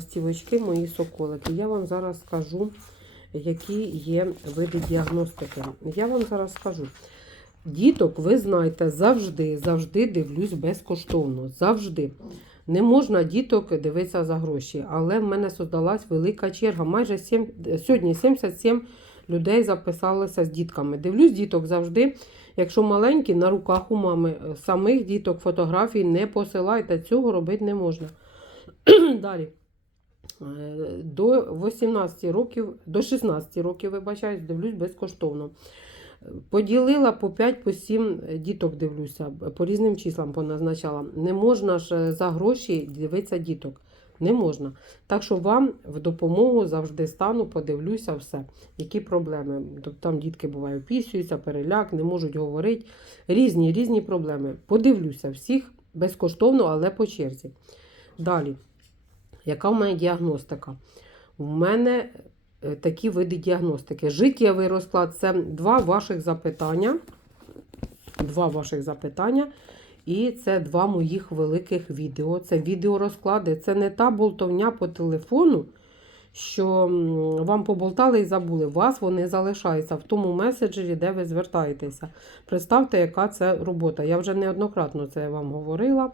Стівочки, мої соколики. Я вам зараз скажу, які є види діагностики. Я вам зараз скажу. Діток, ви знаєте, завжди, завжди дивлюсь безкоштовно. Завжди. Не можна діток дивитися за гроші, але в мене создалась велика черга. Майже 7, сьогодні 77 людей записалися з дітками. Дивлюсь діток завжди. Якщо маленькі, на руках у мами. Самих діток фотографій не посилайте, цього робити не можна. Далі. До 18 років, до 16 років, вибачаюсь, дивлюсь безкоштовно. Поділила по 5 по 7 діток дивлюся, по різним числам поназначала. Не можна ж е, за гроші дивитися діток. Не можна. Так що вам в допомогу завжди стану, подивлюся все, які проблеми. Там дітки бувають, пісюються, переляк, не можуть говорити. Різні, різні проблеми. Подивлюся всіх безкоштовно, але по черзі. Далі. Яка в мене діагностика? У мене е, такі види діагностики. Життєвий розклад це два ваших запитання. Два ваших запитання. І це два моїх великих відео. Це відеорозклади. Це не та болтовня по телефону, що вам поболтали і забули. Вас вони залишаються в тому меседжері, де ви звертаєтеся. Представте, яка це робота. Я вже неоднократно це вам говорила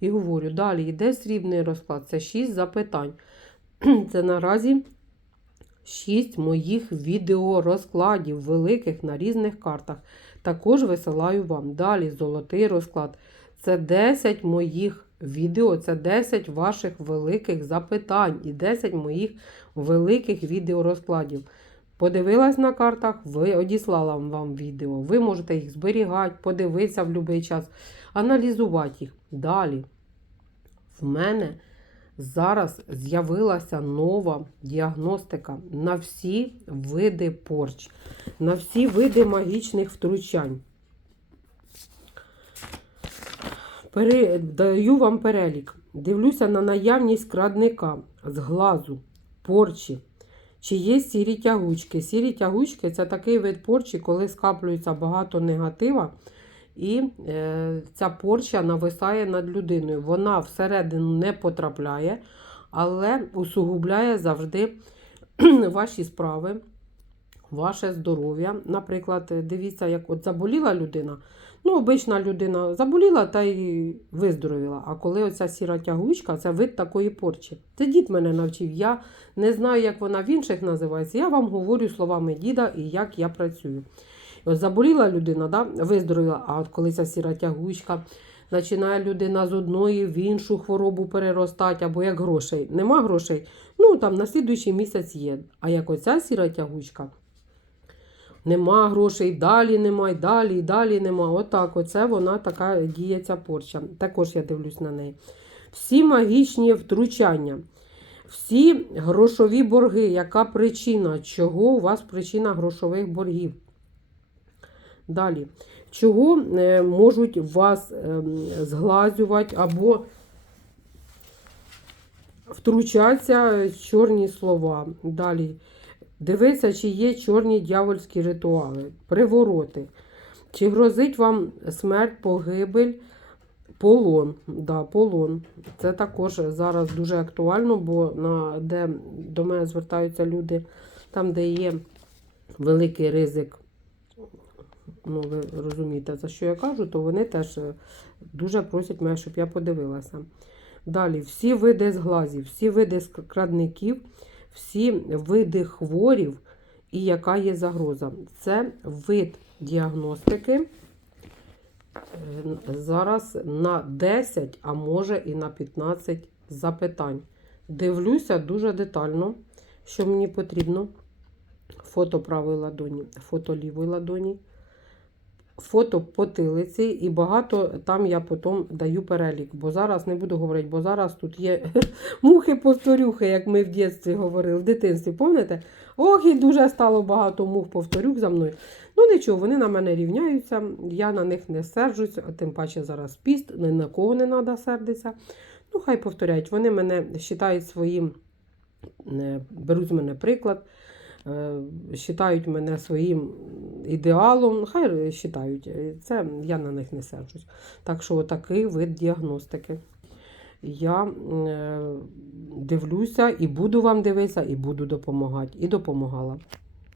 і говорю. Далі йде срібний розклад. Це 6 запитань. Це наразі 6 моїх відеорозкладів великих на різних картах. Також висилаю вам. Далі золотий розклад. Це 10 моїх відео, це 10 ваших великих запитань і 10 моїх великих відеорозкладів. Подивилась на картах, ви одіслала вам відео. Ви можете їх зберігати, подивитися в будь-який час, аналізувати їх. Далі. В мене зараз з'явилася нова діагностика на всі види порч, на всі види магічних втручань. Даю вам перелік. Дивлюся на наявність крадника з глазу, порчі. Чи є сірі тягучки? Сірі тягучки це такий вид порчі, коли скаплюється багато негатива, і е, ця порча нависає над людиною. Вона всередину не потрапляє, але усугубляє завжди ваші справи, ваше здоров'я. Наприклад, дивіться, як от заболіла людина. Ну, обична людина заболіла та й виздоровіла. А коли оця сіра тягучка, це вид такої порчі. Це дід мене навчив. Я не знаю, як вона в інших називається. Я вам говорю словами діда і як я працюю. І от заболіла людина, да, виздоровіла, а от коли ця сіра тягучка, починає людина з одної в іншу хворобу переростати, або як грошей. Нема грошей, ну там на слідуючий місяць є. А як оця сіра тягучка, Нема грошей, далі нема, і далі, і далі нема. Отак, оце вона така діє ця порча. Також я дивлюсь на неї. Всі магічні втручання, всі грошові борги. Яка причина? Чого у вас причина грошових боргів? Далі. Чого е, можуть вас е, зглазювати або втручатися чорні слова? Далі. Дивися, чи є чорні дьявольські ритуали, привороти. Чи грозить вам смерть, погибель, полон. Да, полон. Це також зараз дуже актуально, бо на, де до мене звертаються люди, там, де є великий ризик, ну, ви розумієте, за що я кажу, то вони теж е, дуже просять мене, щоб я подивилася. Далі, всі види зглазів, всі види крадників всі види хворів і яка є загроза. Це вид діагностики е, зараз на 10, а може і на 15 запитань. Дивлюся дуже детально, що мені потрібно. Фото правої ладоні, фото лівої ладоні, фото потилиці, і багато там я потім даю перелік. Бо зараз не буду говорити, бо зараз тут є мухи-повторюхи, як ми в дитинстві говорили, в дитинстві, пам'ятаєте? Ох, і дуже стало багато мух-повторюк за мною. Ну нічого, вони на мене рівняються, я на них не сержусь, а тим паче зараз піст, ні на кого не треба сердитися. Ну, хай повторяють, вони мене вважають своїм, е, беруть з мене приклад. Вважають мене своїм ідеалом, хай вважають. Це я на них не сержусь. Так що, такий вид діагностики. я е, дивлюся і буду вам дивитися, і буду допомагати. І допомагала.